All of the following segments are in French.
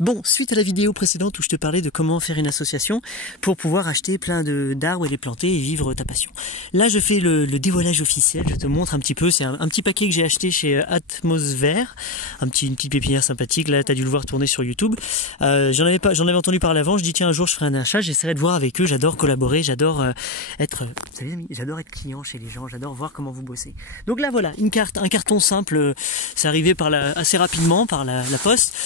Bon, suite à la vidéo précédente où je te parlais de comment faire une association pour pouvoir acheter plein d'arbres et les planter et vivre ta passion. Là, je fais le dévoilage officiel. Je te montre un petit peu. C'est un petit paquet que j'ai acheté chez Atmosphère, une petite pépinière sympathique. Là, t'as dû le voir tourner sur YouTube. J'en avais entendu parler avant. Je dis tiens, un jour je ferai un achat. J'essaierai de voir avec eux. J'adore collaborer. J'adore être client chez les gens. J'adore voir comment vous bossez. Donc là, voilà, un carton simple. C'est arrivé assez rapidement par la poste.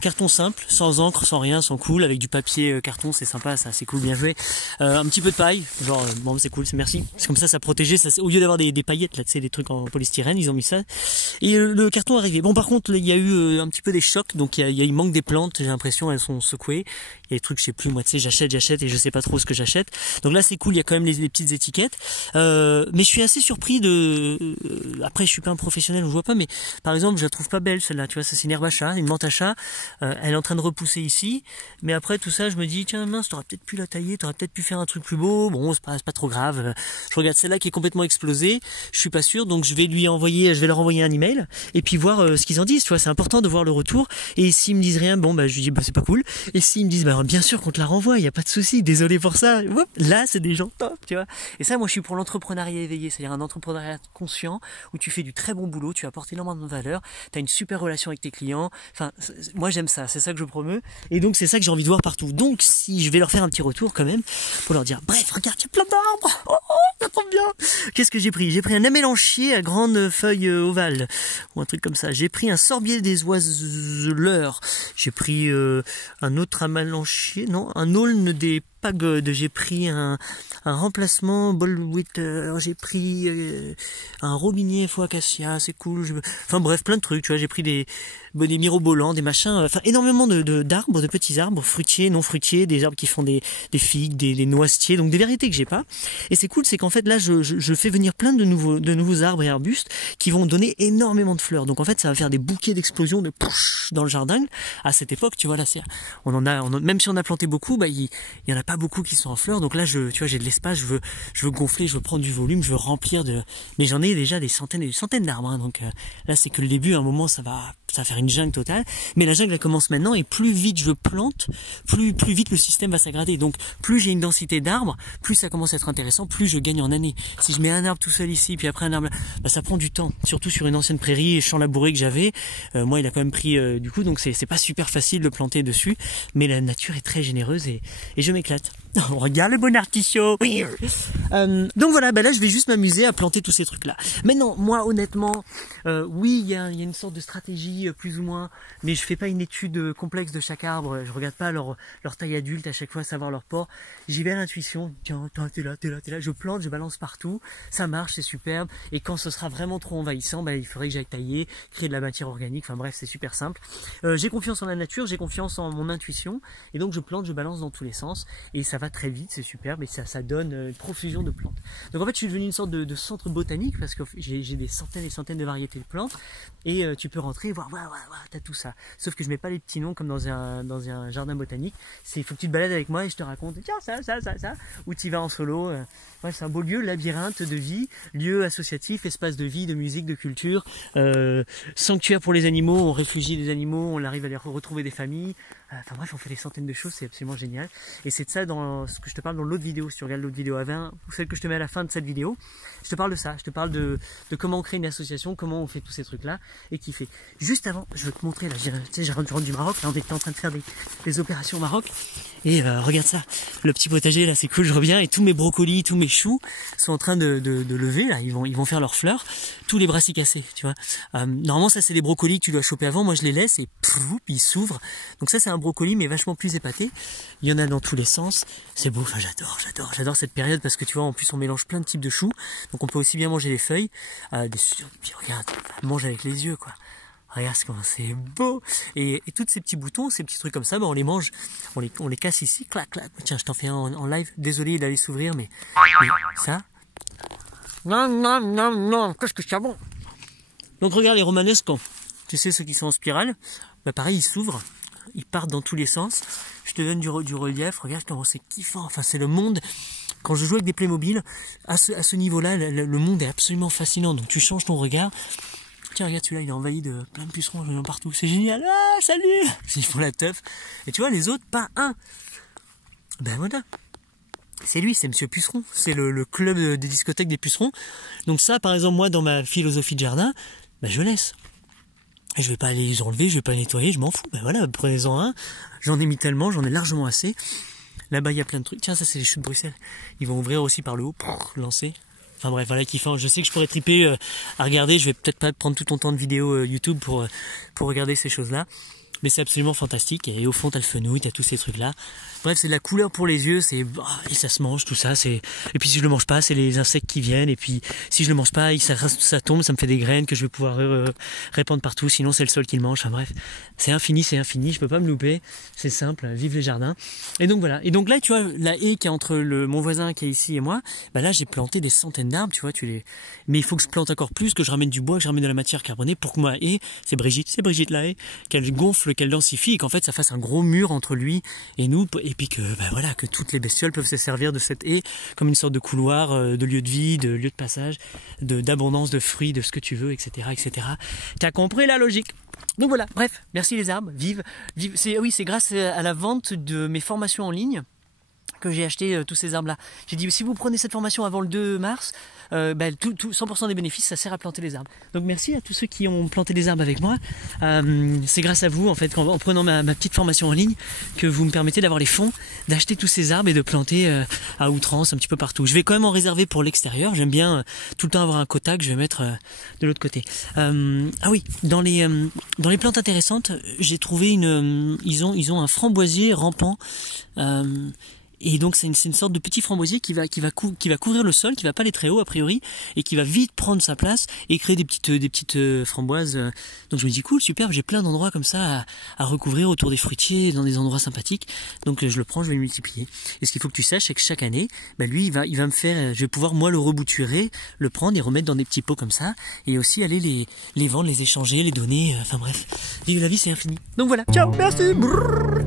Carton simple, sans encre, sans rien, sans cool, avec du papier carton, c'est sympa, ça, c'est cool, bien joué. Un petit peu de paille, genre bon, c'est cool, c'est merci. C'est comme ça protégé. Ça, au lieu d'avoir des paillettes là, tu sais, des trucs en polystyrène, ils ont mis ça. Et le carton est arrivé. Bon, par contre, il y a eu un petit peu des chocs, donc il manque des plantes. J'ai l'impression elles sont secouées. Il y a des trucs, je sais plus, moi, tu sais, j'achète et je sais pas trop ce que j'achète. Donc là, c'est cool, il y a quand même les petites étiquettes. Mais je suis assez surpris après, je suis pas un professionnel, on voit pas, mais par exemple, je la trouve pas belle celle-là. Tu vois, ça c'est une herbe à chat, une menthe à chat. Elle est en train de repousser ici, mais après tout ça je me dis tiens mince, t'aurais peut-être pu la tailler, t'aurais peut-être pu faire un truc plus beau. Bon, c'est pas trop grave. Je regarde celle-là qui est complètement explosée, je suis pas sûr, donc je vais leur envoyer un email et puis voir ce qu'ils en disent. Tu vois, c'est important de voir le retour, et s'ils me disent rien, bon bah je lui dis bah c'est pas cool, et s'ils me disent bah bien sûr qu'on te la renvoie, y a pas de souci, désolé pour ça. Là c'est des gens top, tu vois. Et ça, moi je suis pour l'entrepreneuriat éveillé, c'est-à-dire un entrepreneuriat conscient où tu fais du très bon boulot, tu apportes énormément de valeur, t'as une super relation avec tes clients. Enfin, moi j'aime ça, c'est ça que je promeux, et donc c'est ça que j'ai envie de voir partout. Donc si je vais leur faire un petit retour quand même, pour leur dire bref, regarde, il y a plein d'arbres, ça tombe bien. Qu'est-ce que j'ai pris? J'ai pris un amélanchier à grandes feuilles ovales, ou un truc comme ça. J'ai pris un sorbier des oiseleurs. J'ai pris un autre amélanchier, non, un aulne des pagodes. J'ai pris un remplacement Bollwitter. J'ai pris un robinier faux acacia, c'est cool. Enfin bref, plein de trucs, tu vois. J'ai pris des mirobolants, des machins, enfin énormément d'arbres, de petits arbres, fruitiers, non fruitiers, des arbres qui font des figues, des noisetiers, donc des variétés que j'ai pas. Et c'est cool, c'est qu'en fait là je fais venir plein de nouveaux arbres et arbustes qui vont donner énormément de fleurs. Donc en fait ça va faire des bouquets d'explosion de pouch dans le jardin. À cette époque, tu vois, là même si on a planté beaucoup, bah il y en a pas beaucoup qui sont en fleurs. Donc là tu vois, j'ai de l'espace, je veux gonfler, je veux prendre du volume, je veux remplir mais j'en ai déjà des centaines et des centaines d'arbres, hein. Donc là c'est que le début. À un moment ça va faire une jungle totale, mais la jungle elle commence maintenant, et plus vite je plante, plus vite le système va s'aggrader. Donc plus j'ai une densité d'arbres, plus ça commence à être intéressant, plus je gagne en années. Si je mets un arbre tout seul ici, puis après un arbre, bah ça prend du temps, surtout sur une ancienne prairie et champ labouré que j'avais. Moi il a quand même pris du coup, donc c'est pas super facile de planter dessus, mais la nature est très généreuse et je m'éclate. On regarde le bon artichaut. Donc voilà, bah là je vais juste m'amuser à planter tous ces trucs là. Maintenant, moi honnêtement, oui il y a une sorte de stratégie plus ou moins, mais je fais pas une étude complexe de chaque arbre. Je regarde pas leur taille adulte à chaque fois, savoir leur port. J'y vais à l'intuition. Tiens, t'es là. Je plante, je balance partout. Ça marche, c'est superbe. Et quand ce sera vraiment trop envahissant, bah il faudrait que j'aille tailler, créer de la matière organique. Enfin bref, c'est super simple. J'ai confiance en la nature, j'ai confiance en mon intuition, et donc je plante, je balance dans tous les sens, et ça va très vite, c'est superbe, et ça donne une profusion de plantes. Donc en fait je suis devenu une sorte de centre botanique, parce que j'ai des centaines et centaines de variétés de plantes, et tu peux rentrer et voir, t'as tout ça. Sauf que je mets pas les petits noms comme dans un jardin botanique. Il faut que tu te balades avec moi et je te raconte, tiens ça, ou tu y vas en solo. Ouais, c'est un beau lieu, labyrinthe de vie, lieu associatif, espace de vie, de musique, de culture, sanctuaire pour les animaux, on réfugie les animaux, on arrive à les retrouver des familles. Enfin bref, on fait des centaines de choses, c'est absolument génial. Et c'est de ça dans ce que je te parle dans l'autre vidéo. Si tu regardes l'autre vidéo à 20, ou celle que je te mets à la fin de cette vidéo, je te parle de ça. Je te parle de comment on crée une association, comment on fait tous ces trucs-là, et qui fait. Juste avant, je vais te montrer, là, tu sais, je rentre du Maroc, là on était en train de faire des opérations au Maroc, et regarde ça, le petit potager, là c'est cool, je reviens, et tous mes brocolis, tous mes choux sont en train de lever, là, ils vont faire leurs fleurs, tous les brassicacées, tu vois. Normalement ça c'est des brocolis que tu dois choper avant, moi je les laisse, et ils s'ouvrent. Donc ça c'est un brocoli mais vachement plus épaté. Il y en a dans tous les sens. C'est beau. Enfin, j'adore cette période parce que tu vois, en plus on mélange plein de types de choux. Donc on peut aussi bien manger les feuilles. Puis regarde, on mange avec les yeux quoi. Regarde comment c'est beau. Et tous ces petits boutons, ces petits trucs comme ça, bah, on les mange. On les casse ici. Clac, clac. Tiens, je t'en fais un en live. Désolé d'aller s'ouvrir, mais ça. Non. Qu'est-ce que c'est bon. Donc regarde les romanesques. Tu sais, ceux qui sont en spirale. Bah pareil, ils s'ouvrent. Ils partent dans tous les sens. Je te donne du relief. Regarde comment c'est kiffant. Enfin, c'est le monde. Quand je joue avec des Playmobil, à ce niveau-là, le monde est absolument fascinant. Donc tu changes ton regard. Tiens, regarde celui-là, il est envahi de plein de pucerons, j'en ai partout. C'est génial. Ah, salut! Ils font la teuf. Et tu vois, les autres, pas un. Ben voilà. C'est lui, c'est Monsieur Puceron. C'est le club des discothèques des pucerons. Donc ça, par exemple, moi, dans ma philosophie de jardin, ben je laisse. Et je vais pas aller les enlever, je vais pas les nettoyer, je m'en fous. Ben voilà, prenez-en un. J'en ai mis tellement, j'en ai largement assez. Là-bas, il y a plein de trucs. Tiens, ça, c'est les choux de Bruxelles. Ils vont ouvrir aussi par le haut, lancer. Enfin bref, voilà, kiffant. Je sais que je pourrais triper à regarder. Je vais peut-être pas prendre tout ton temps de vidéo YouTube pour regarder ces choses-là. Mais c'est absolument fantastique. Et au fond, t'as le fenouil, t'as tous ces trucs-là. Bref, c'est de la couleur pour les yeux. Et ça se mange, tout ça. Et puis si je le mange pas, c'est les insectes qui viennent. Et puis si je le mange pas, ça tombe, ça me fait des graines que je vais pouvoir répandre partout. Sinon, c'est le sol qui le mange. Enfin bref, c'est infini, c'est infini. Je peux pas me louper. C'est simple. Vive les jardins. Et donc voilà. Et donc là, tu vois, la haie qui est entre mon voisin qui est ici et moi, bah là, j'ai planté des centaines d'arbres. Tu vois, mais il faut que je plante encore plus, que je ramène du bois, que je ramène de la matière carbonée pour que ma haie, c'est Brigitte la haie, qu'elle gonfle, qu'elle densifie, et qu'en fait, ça fasse un gros mur entre lui et nous. Et puis que, bah voilà, que toutes les bestioles peuvent se servir de cette haie comme une sorte de couloir, de lieu de vie, de lieu de passage, d'abondance de fruits, de ce que tu veux, etc., etc. T'as compris la logique? Donc voilà, bref, merci les arbres, vive. C'est grâce à la vente de mes formations en ligne que j'ai acheté tous ces arbres là. J'ai dit si vous prenez cette formation avant le 2 mars, 100% des bénéfices ça sert à planter les arbres. Donc merci à tous ceux qui ont planté des arbres avec moi. C'est grâce à vous en fait en prenant ma petite formation en ligne que vous me permettez d'avoir les fonds, d'acheter tous ces arbres et de planter à outrance un petit peu partout. Je vais quand même en réserver pour l'extérieur. J'aime bien tout le temps avoir un quota que je vais mettre de l'autre côté. Ah oui, dans les plantes intéressantes, j'ai trouvé ils ont un framboisier rampant. Et donc c'est une sorte de petit framboisier qui va couvrir le sol, qui va pas aller très haut a priori, et qui va vite prendre sa place et créer des petites framboises. Donc je me dis cool, superbe, j'ai plein d'endroits comme ça à recouvrir autour des fruitiers, dans des endroits sympathiques. Donc je le prends, je vais le multiplier. Et ce qu'il faut que tu saches, c'est que chaque année, lui il va me faire, je vais pouvoir moi le rebouturer, le prendre et remettre dans des petits pots comme ça, et aussi aller les vendre, les échanger, les donner. Enfin bref, la vie c'est infini. Donc voilà, ciao, merci. Brrr.